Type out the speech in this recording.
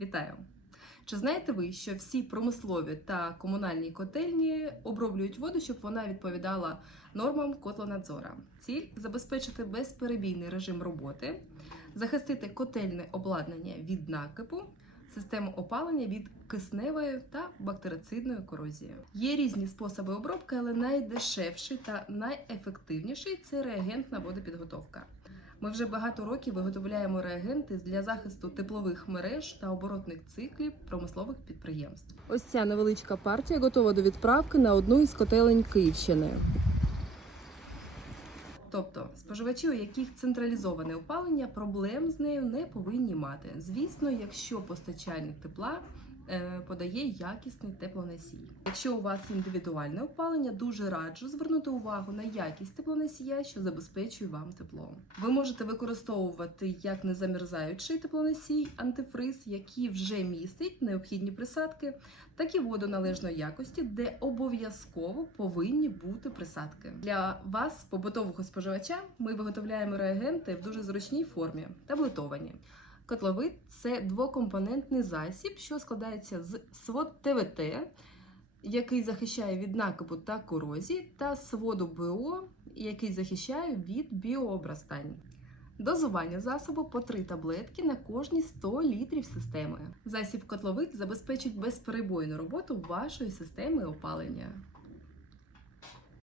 Вітаю! Чи знаєте ви, що всі промислові та комунальні котельні оброблюють воду, щоб вона відповідала нормам котлонадзора? Ціль забезпечити безперебійний режим роботи, захистити котельне обладнання від накипу, систему опалення від кисневої та бактерицидної корозії. Є різні способи обробки, але найдешевший та найефективніший це реагентна водопідготовка. Ми вже багато років виготовляємо реагенти для захисту теплових мереж та оборотних циклів промислових підприємств. Ось ця невеличка партія готова до відправки на одну із котелень Київщини. Тобто споживачі, у яких централізоване опалення, проблем з нею не повинні мати. Звісно, якщо постачальник тепла подає якісний теплоносій. Якщо у вас індивідуальне опалення, дуже раджу звернути увагу на якість теплоносія, що забезпечує вам тепло. Ви можете використовувати як незамерзаючий теплоносій, антифриз, який вже містить необхідні присадки, так і воду належної якості, де обов'язково повинні бути присадки. Для вас, побутового споживача, ми виготовляємо реагенти в дуже зручній формі таблетовані. Котловид це двокомпонентний засіб, що складається з свод ТВТ, який захищає від накипу та корозії, та своду БО, який захищає від біообрастань. Дозування засобу по 3 таблетки на кожні 100 літрів системи. Засіб котловид забезпечить безперебойну роботу вашої системи опалення.